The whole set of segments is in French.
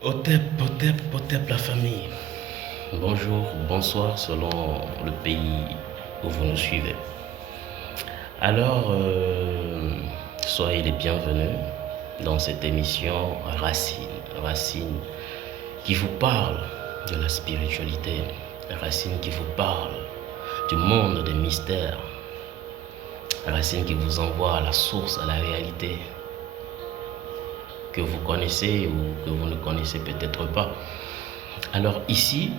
Otep, la famille. Bonjour, bonsoir selon le pays où vous nous suivez. Alors, soyez les bienvenus dans cette émission Racine. Racine qui vous parle de la spiritualité. Racine qui vous parle du monde des mystères. Racine qui vous envoie à la source, à la réalité que vous connaissez ou que vous ne connaissez peut-être pas. Alors ici,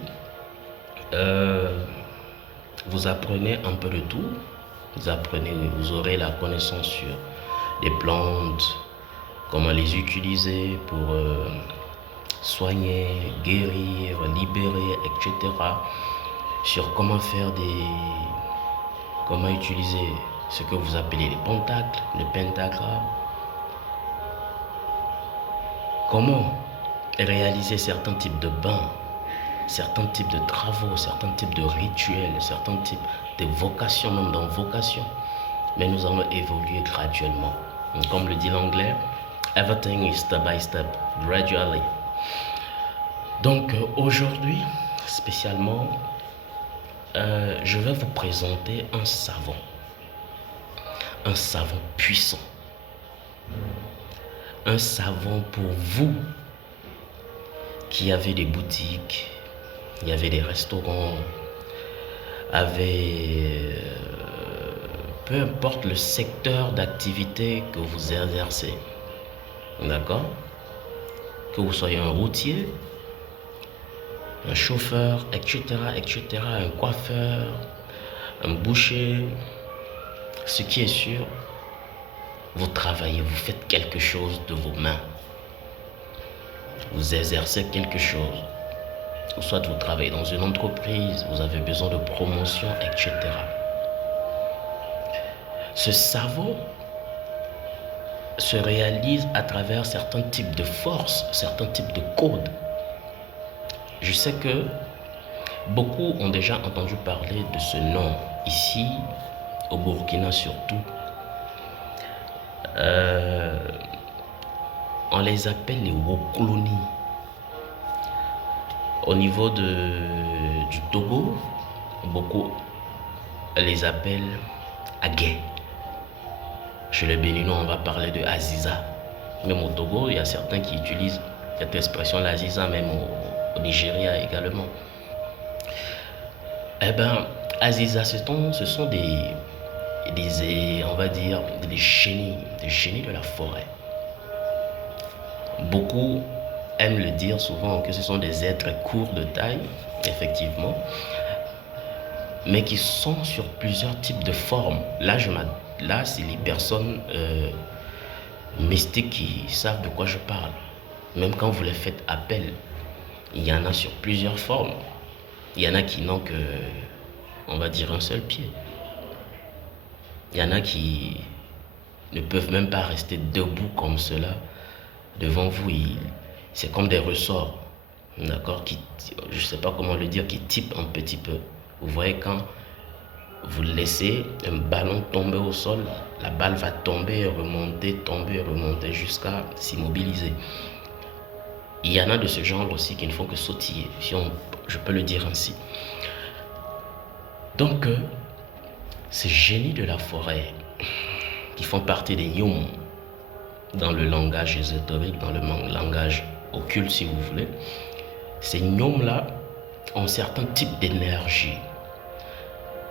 vous apprenez un peu de tout. Vous aurez la connaissance sur les plantes, comment les utiliser pour soigner, guérir, libérer, etc. Sur comment utiliser ce que vous appelez les pentacles, le pentagramme. Comment réaliser certains types de bains, certains types de travaux, certains types de rituels, certains types de vocations, même d'invocations. Mais nous allons évoluer graduellement. Comme le dit l'anglais, everything is step by step, gradually. Donc aujourd'hui, spécialement, je vais vous présenter un savon puissant. Un savon pour vous qui avez des boutiques, il y avait des restaurants, peu importe le secteur d'activité que vous exercez, d'accord? Que vous soyez un routier, un chauffeur, etc., un coiffeur, un boucher, ce qui est sûr, vous travaillez, vous faites quelque chose de vos mains. Vous exercez quelque chose. Ou soit vous travaillez dans une entreprise, vous avez besoin de promotion, etc. Ce savon se réalise à travers certains types de forces, certains types de codes. Je sais que beaucoup ont déjà entendu parler de ce nom ici, au Burkina surtout. On les appelle les Wokloni. Au niveau du Togo, beaucoup les appellent Agé. Chez les Béninois, on va parler de Aziza. Même au Togo, il y a certains qui utilisent cette expression, l'Aziza, même au Nigeria également. Eh bien, Aziza, ce sont on va dire, des génies de la forêt. Beaucoup aiment le dire souvent que ce sont des êtres courts de taille, effectivement, mais qui sont sur plusieurs types de formes. Là, c'est les personnes mystiques qui savent de quoi je parle. Même quand vous les faites appel, il y en a sur plusieurs formes. Il y en a qui n'ont que, on va dire, un seul pied. Il y en a qui ne peuvent même pas rester debout comme cela devant vous. C'est comme des ressorts, d'accord, je ne sais pas comment le dire, qui typent un petit peu. Vous voyez, quand vous laissez un ballon tomber au sol, la balle va tomber et remonter jusqu'à s'immobiliser. Il y en a de ce genre aussi qui ne font que sautiller, je peux le dire ainsi. Donc, ces génies de la forêt qui font partie des Yum dans le langage ésotérique, dans le langage occulte si vous voulez, ces Yum-là ont certains types d'énergie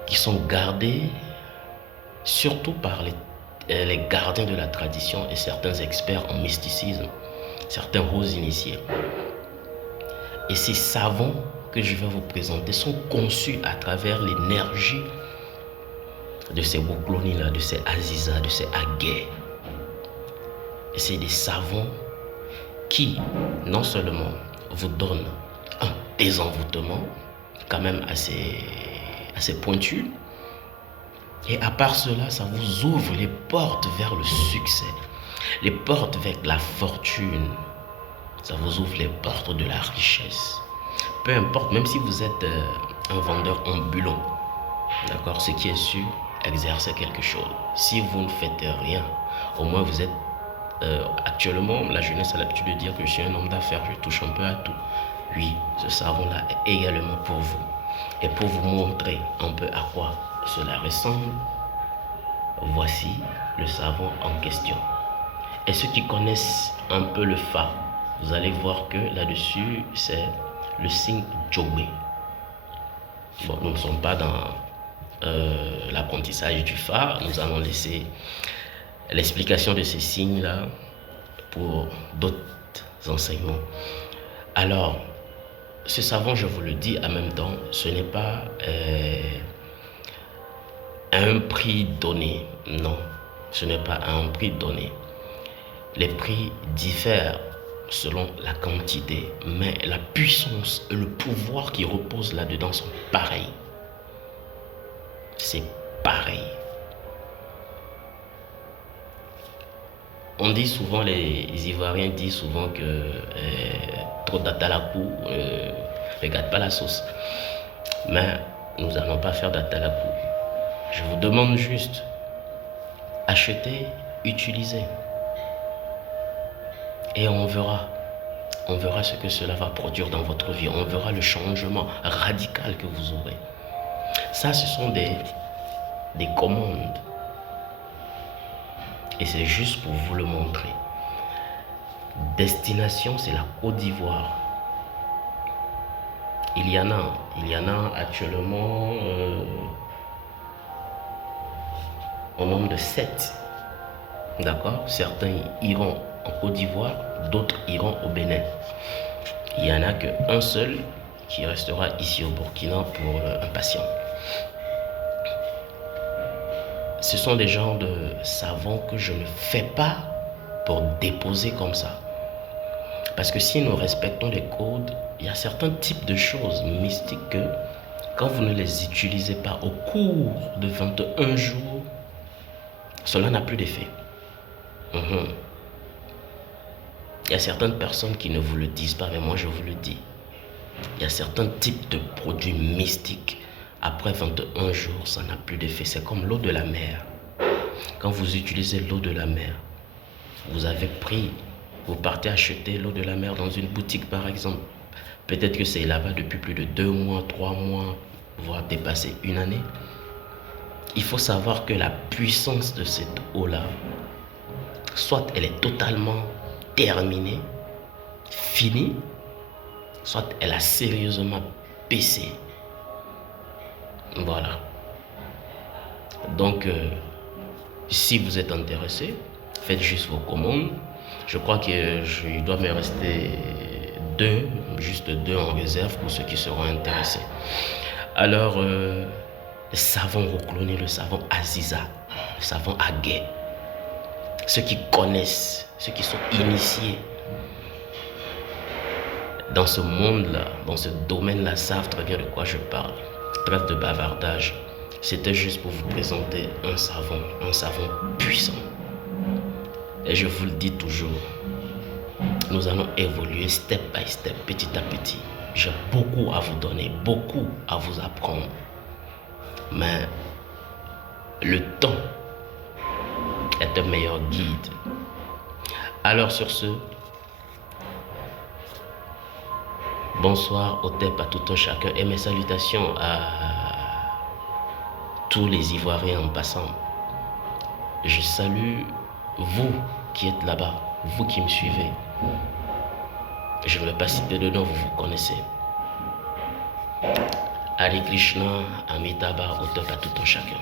qui sont gardés surtout par les gardiens de la tradition et certains experts en mysticisme, certains hauts initiés. Et ces savons que je vais vous présenter sont conçus à travers l'énergie de ces Wokloni-là, de ces Aziza, de ces Agé. Et c'est des savons qui, non seulement vous donnent un désenvoûtement, quand même assez pointu, et à part cela, ça vous ouvre les portes vers le succès, les portes vers la fortune, ça vous ouvre les portes de la richesse. Peu importe, même si vous êtes un vendeur ambulant, d'accord, ce qui est sûr, exercez quelque chose. Si vous ne faites rien, au moins vous êtes Actuellement, la jeunesse a l'habitude de dire que je suis un homme d'affaires, je touche un peu à tout. Oui, ce savon-là est également pour vous. Et pour vous montrer un peu à quoi cela ressemble, voici le savon en question. Et ceux qui connaissent un peu le Fa, vous allez voir que là-dessus, c'est le signe Djogbe. Bon, nous ne sommes pas dans l'apprentissage du Fa, nous allons laisser l'explication de ces signes-là pour d'autres enseignements. Alors, ce savon, je vous le dis en même temps, ce n'est pas un prix donné. Non, ce n'est pas un prix donné. Les prix diffèrent selon la quantité, mais la puissance et le pouvoir qui reposent là-dedans sont pareils. C'est pareil. On dit souvent, les Ivoiriens disent souvent que trop d'atalakou ne gâte pas la sauce. Mais nous n'allons pas faire d'atalakou. Je vous demande juste, achetez, utilisez. Et on verra ce que cela va produire dans votre vie. On verra le changement radical que vous aurez. Ça, ce sont des commandes. Et c'est juste pour vous le montrer. Destination, c'est la Côte d'Ivoire. Il y en a actuellement au nombre de 7. D'accord? Certains iront en Côte d'Ivoire, d'autres iront au Bénin. Il n'y en a qu'un seul qui restera ici au Burkina pour un patient. Ce sont des genres de savons que je ne fais pas pour déposer comme ça. Parce que si nous respectons les codes, il y a certains types de choses mystiques que quand vous ne les utilisez pas au cours de 21 jours, cela n'a plus d'effet. Il y a certaines personnes qui ne vous le disent pas, mais moi je vous le dis. Il y a certains types de produits mystiques. Après 21 jours, ça n'a plus d'effet. C'est comme l'eau de la mer. Quand vous utilisez l'eau de la mer, vous avez pris, vous partez acheter l'eau de la mer dans une boutique par exemple. Peut-être que c'est là-bas depuis plus de 2 mois, 3 mois, voire dépasser une année. Il faut savoir que la puissance de cette eau-là, soit elle est totalement terminée, finie, soit elle a sérieusement baissé. Voilà. Donc, si vous êtes intéressé, faites juste vos commandes. Je crois qu'il doit me rester juste deux en réserve pour ceux qui seront intéressés. Alors, le savon Rocloni, le savon Aziza, le savon Aguet. Ceux qui connaissent, ceux qui sont initiés dans ce monde-là, dans ce domaine-là, savent très bien de quoi je parle. Trêve de bavardage. C'était juste pour vous présenter un savon puissant. Et je vous le dis toujours, nous allons évoluer step by step, petit à petit. J'ai beaucoup à vous donner, beaucoup à vous apprendre. Mais le temps est un meilleur guide. Alors sur ce, bonsoir au TEP à tout un chacun et mes salutations à tous les Ivoiriens en passant. Je salue vous qui êtes là-bas, vous qui me suivez. Je ne vais pas citer de nom, vous vous connaissez. Hare Krishna, Amitabha, au TEP à tout un chacun.